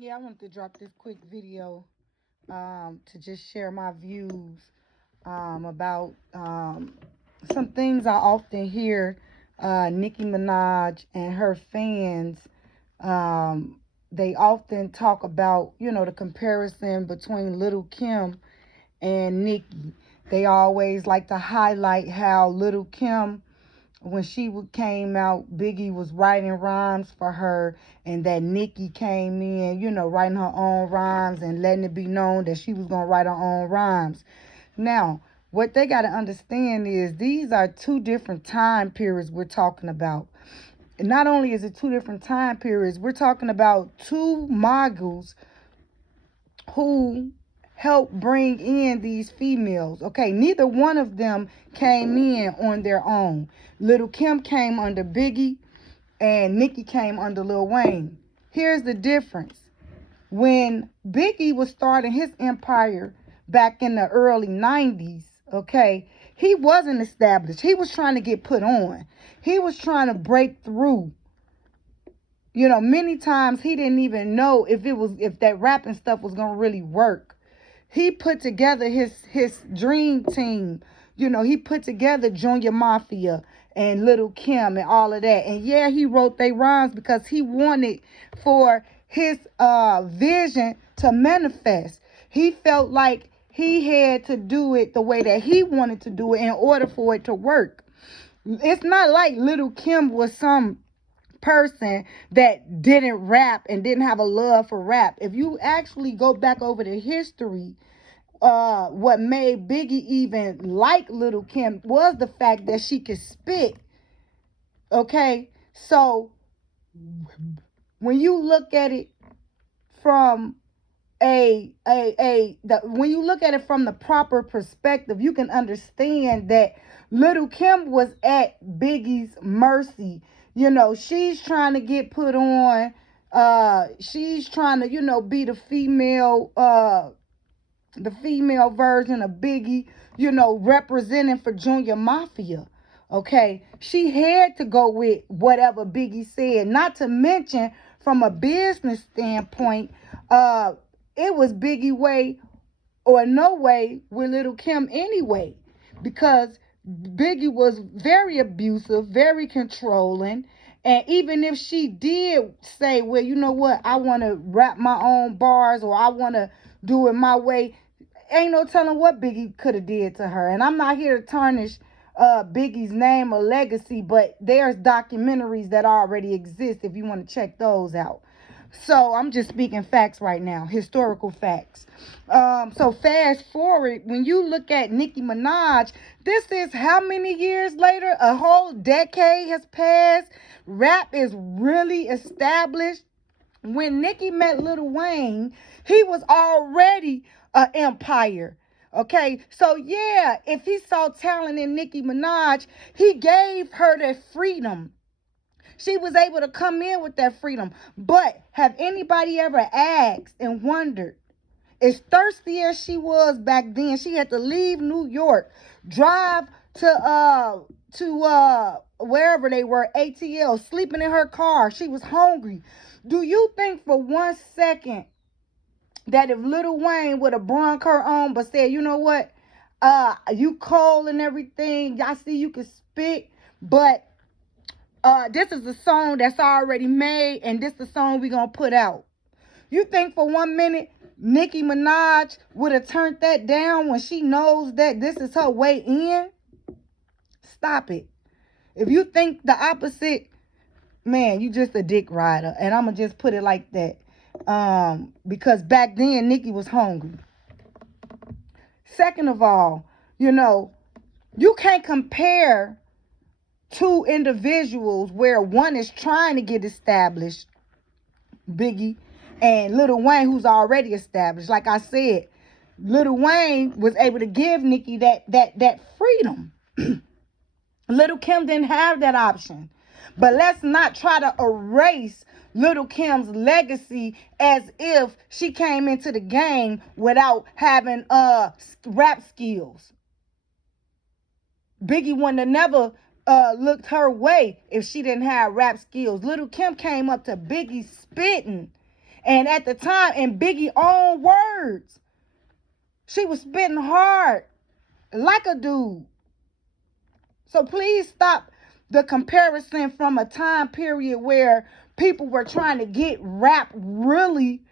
Yeah, I wanted to drop this quick video to just share my views about some things I often hear Nicki Minaj and her fans. Um, they often talk about, the comparison between Lil Kim and Nicki. They always like to highlight how Lil Kim, when she came out, Biggie was writing rhymes for her, and that Nicki came in, writing her own rhymes and letting it be known that she was going to write her own rhymes. Now, what they got to understand is these are two different time periods we're talking about. And not only is it two different time periods, we're talking about two moguls who helped bring in these females. Okay, neither one of them came in on their own. Lil Kim came under Biggie and Nicki came under Lil Wayne. Here's the difference. When Biggie was starting his empire back in the early 90s, okay, he wasn't established. He was trying to get put on. He was trying to break through. Many times he didn't even know if that rapping stuff was gonna really work. He put together his dream team. He put together Junior Mafia and Lil Kim and all of that. And yeah, he wrote they rhymes because he wanted for his vision to manifest. He felt like he had to do it the way that he wanted to do it in order for it to work. It's not like Lil Kim was some person that didn't rap and didn't have a love for rap. If you actually go back over the history, what made Biggie even like Lil Kim was the fact that she could spit. Okay, so when you look at it from when you look at it from the proper perspective, you can understand that Lil Kim was at Biggie's mercy. She's trying to get put on. She's trying to, be the female version of Biggie, representing for Junior Mafia. Okay, she had to go with whatever Biggie said. Not to mention, from a business standpoint, it was Biggie way or no way with Lil Kim anyway, because Biggie was very abusive, very controlling. And even if she did say, well, you know what, I want to rap my own bars or I want to do it my way, ain't no telling what Biggie could have did to her. And I'm not here to tarnish Biggie's name or legacy, but there's documentaries that already exist if you want to check those out. So I'm just speaking facts right now, historical facts. So fast forward, when you look at Nicki Minaj, this is how many years later? A whole decade has passed. Rap is really established. When Nicki met Lil Wayne, he was already an empire. Okay, so yeah, if he saw talent in Nicki Minaj, he gave her that freedom. She was able to come in with that freedom. But have anybody ever asked and wondered, as thirsty as she was back then, she had to leave New York, drive to wherever they were, ATL, sleeping in her car. She was hungry. Do you think for 1 second that if Lil Wayne would have brung her on but said, you know what, you cold and everything, I see you can spit, but this is a song that's already made and this is the song we gonna put out. You think for 1 minute Nicki Minaj would have turned that down when she knows that this is her way in? Stop it. If you think the opposite, man, you just a dick rider. And I'm going to just put it like that. Because back then, Nicki was hungry. Second of all, you can't compare two individuals where one is trying to get established, Biggie, and Lil Wayne, who's already established. Like I said, Lil Wayne was able to give Nicki that freedom. Lil Kim didn't have that option. But let's not try to erase Lil Kim's legacy as if she came into the game without having rap skills. Biggie wouldn't have never looked her way if she didn't have rap skills. Lil Kim came up to Biggie spitting And at the time, in Biggie's own words, she was spitting hard like a dude. So please stop the comparison from a time period where people were trying to get rap really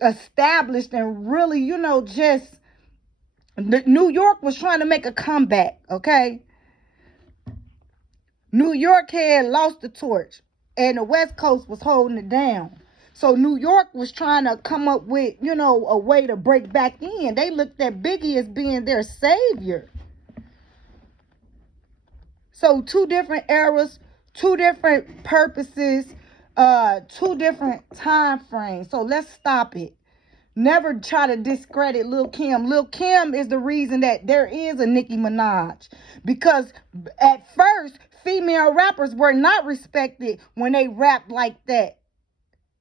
established and really, just New York was trying to make a comeback, okay? New York had lost the torch and the West Coast was holding it down. So New York was trying to come up with, a way to break back in. They looked at Biggie as being their savior. So two different eras, two different purposes, two different time frames. So let's stop it. Never try to discredit Lil Kim. Lil Kim is the reason that there is a Nicki Minaj. Because at first, female rappers were not respected when they rapped like that.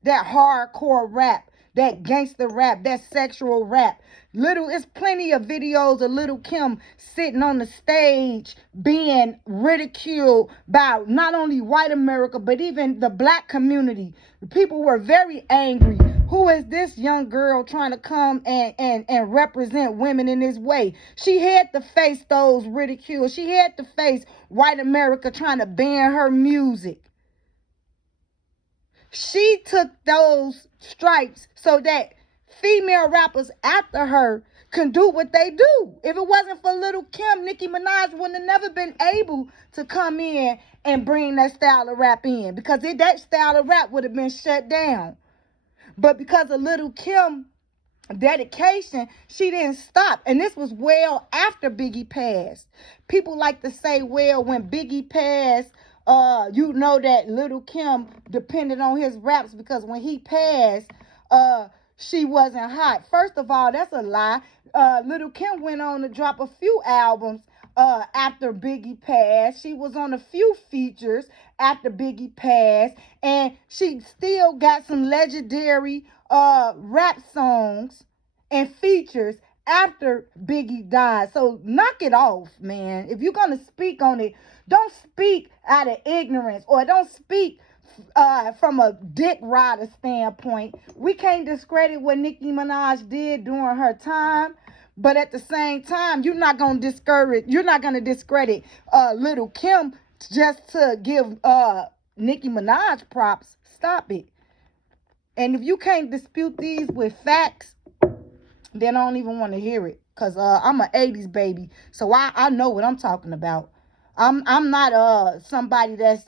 That hardcore rap, that gangster rap, that sexual rap. It's plenty of videos of Lil Kim sitting on the stage being ridiculed by not only white America, but even the black community. People were very angry. Who is this young girl trying to come and represent women in this way? She had to face those ridicules. She had to face white America trying to ban her music. She took those stripes so that female rappers after her can do what they do. If it wasn't for Lil Kim, Nicki Minaj wouldn't have never been able to come in and bring that style of rap in, because that style of rap would have been shut down. But because of Lil Kim dedication, she didn't stop. And this was well after Biggie passed. People like to say, well, when Biggie passed, that Lil Kim depended on his raps because when he passed, she wasn't hot. First of all, that's a lie. Lil Kim went on to drop a few albums after Biggie passed. She was on a few features after Biggie passed, and she still got some legendary rap songs and features after Biggie died. So knock it off, man. If you're gonna speak on it, don't speak out of ignorance, or don't speak from a dick rider standpoint. We can't discredit what Nicki Minaj did during her time, but at the same time, you're not gonna discredit Lil Kim just to give Nicki Minaj props. Stop it. And if you can't dispute these with facts, then I don't even want to hear it. Because I'm an 80s baby, so I know what I'm talking about. I'm not somebody that's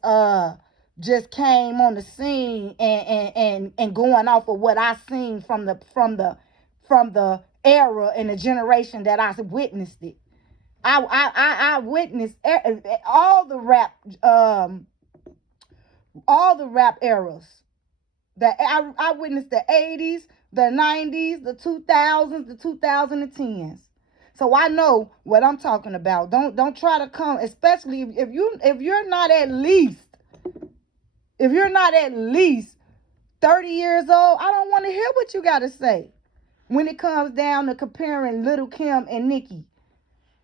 just came on the scene and going off of what I seen from the era and the generation that I witnessed it. I witnessed all the rap eras. I witnessed the 80s, the 90s, the 2000s, the 2010s. So I know what I'm talking about. Don't try to come, especially if you're not at least 30 years old. I don't want to hear what you got to say when it comes down to comparing Lil Kim and Nicki.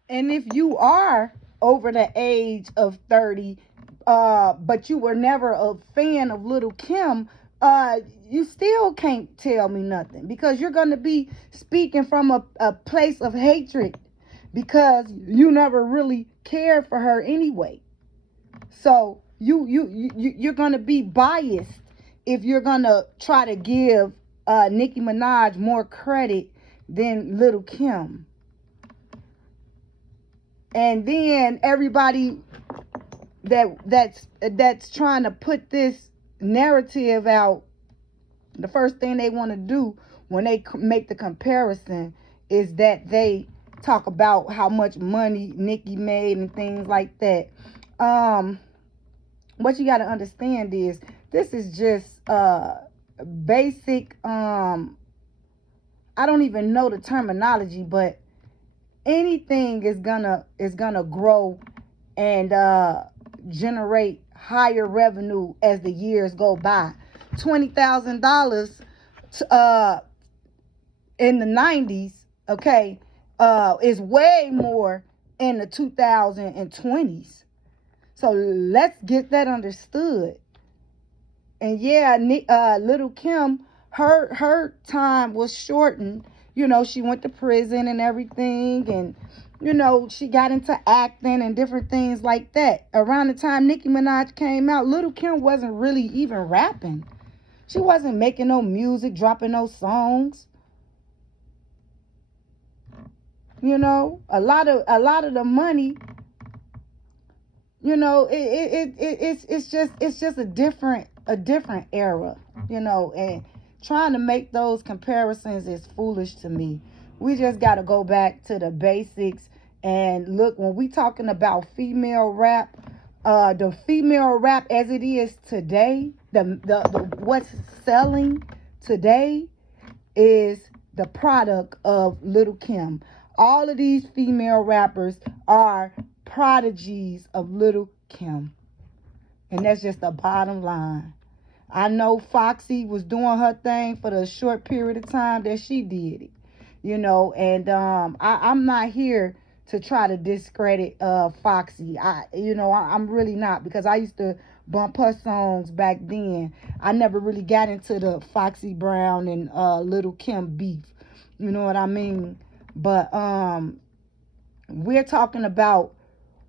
And if you are over the age of 30, but you were never a fan of Lil Kim, you still can't tell me nothing, because you're going to be speaking from a place of hatred, because you never really cared for her anyway. So you're going to be biased if you're going to try to give Nicki Minaj more credit than Lil Kim. And then everybody that's trying to put this narrative out, the first thing they want to do when they make the comparison is that they talk about how much money Nicki made and things like that. What you got to understand is this is just basic. I don't even know the terminology, but anything is gonna grow and generate higher revenue as the years go by. $20,000 in the 90s, okay, is way more in the 2020s. So let's get that understood. And yeah, Lil Kim, her time was shortened. You know, she went to prison and everything, and you know, she got into acting and different things like that. Around the time Nicki Minaj came out, Lil Kim wasn't really even rapping. She wasn't making no music, dropping no songs. You know, a lot of the money, you know, it's just a different era, you know, and trying to make those comparisons is foolish to me. We just got to go back to the basics and look. When we talking about female rap, the female rap as it is today, the what's selling today is the product of Lil Kim. All of these female rappers are prodigies of Lil Kim. And that's just the bottom line. I know Foxy was doing her thing for the short period of time that she did it. You know, and I'm not here to try to discredit Foxy. I'm really not, because I used to bump her songs back then. I never really got into the Foxy Brown and Lil Kim beef. You know what I mean? But we're talking about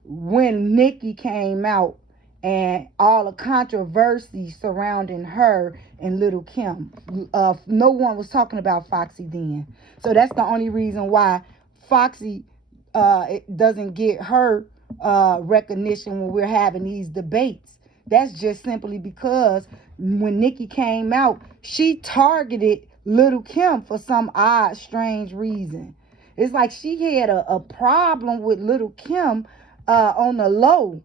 when Nicki came out and all the controversy surrounding her and Lil Kim. No one was talking about Foxy then. So that's the only reason why Foxy doesn't get her recognition when we're having these debates. That's just simply because when Nicki came out, she targeted Lil Kim for some odd, strange reason. It's like she had a problem with Lil Kim on the low.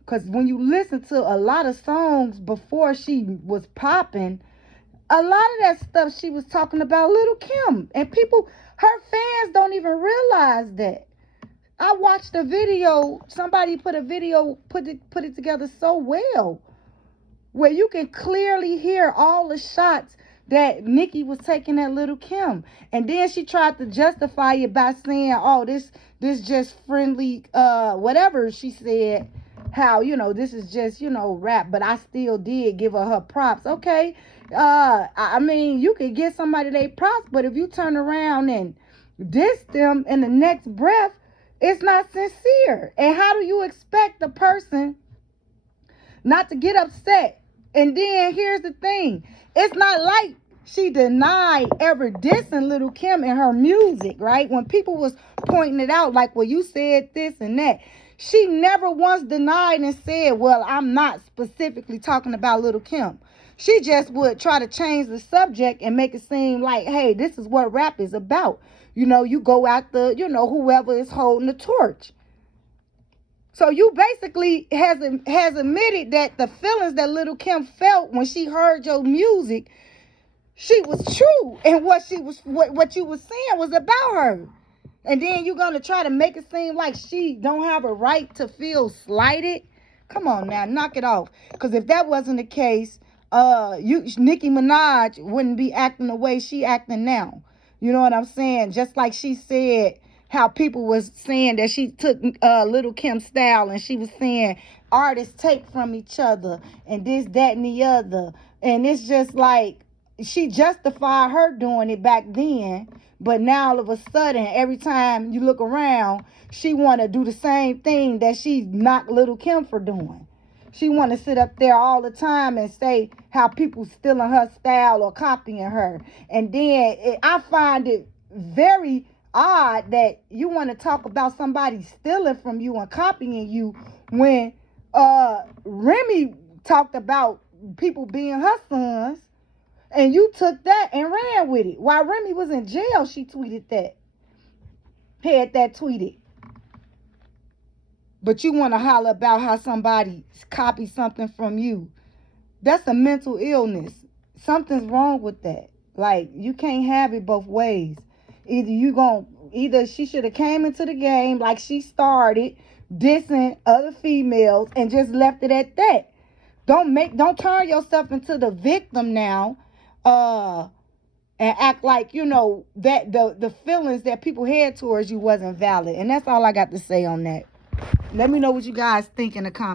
Because when you listen to a lot of songs before she was popping, a lot of that stuff she was talking about Lil Kim. And people, her fans don't even realize that. I watched a video, somebody put a video, put it together so well, where you can clearly hear all the shots that Nicki was taking at Lil Kim. And then she tried to justify it by saying, oh, this just friendly, whatever she said, how, you know, this is just, you know, rap. But I still did give her props. Okay, I mean, you could get somebody they props, but if you turn around and diss them in the next breath, it's not sincere. And how do you expect the person not to get upset? And then here's the thing. It's not like she denied ever dissing Lil Kim in her music, right? When people was pointing it out, like, well, you said this and that. She never once denied and said, well, I'm not specifically talking about Lil Kim. She just would try to change the subject and make it seem like, hey, this is what rap is about. You know, you go after, you know, whoever is holding the torch. So you basically has admitted that the feelings that Lil Kim felt when she heard your music, she was true, and what you was saying was about her. And then you're gonna try to make it seem like she don't have a right to feel slighted. Come on now, knock it off. Because if that wasn't the case, Nicki Minaj wouldn't be acting the way she acting now. You know what I'm saying? Just like she said, how people was saying that she took Lil Kim's style, and she was saying artists take from each other and this, that, and the other. And it's just like she justified her doing it back then, but now all of a sudden, every time you look around, she want to do the same thing that she knocked Lil Kim for doing. She want to sit up there all the time and say how people stealing her style or copying her. And then I find it very odd that you want to talk about somebody stealing from you and copying you when Remy talked about people being her sons, and you took that and ran with it. While Remy was in jail, she tweeted that. Had that tweeted. But you want to holler about how somebody copied something from you. That's a mental illness. Something's wrong with that. Like, you can't have it both ways. Either she should have came into the game like she started, dissing other females, and just left it at that. Don't turn yourself into the victim now, and act like, you know, that the feelings that people had towards you wasn't valid. And that's all I got to say on that. Let me know what you guys think in the comments.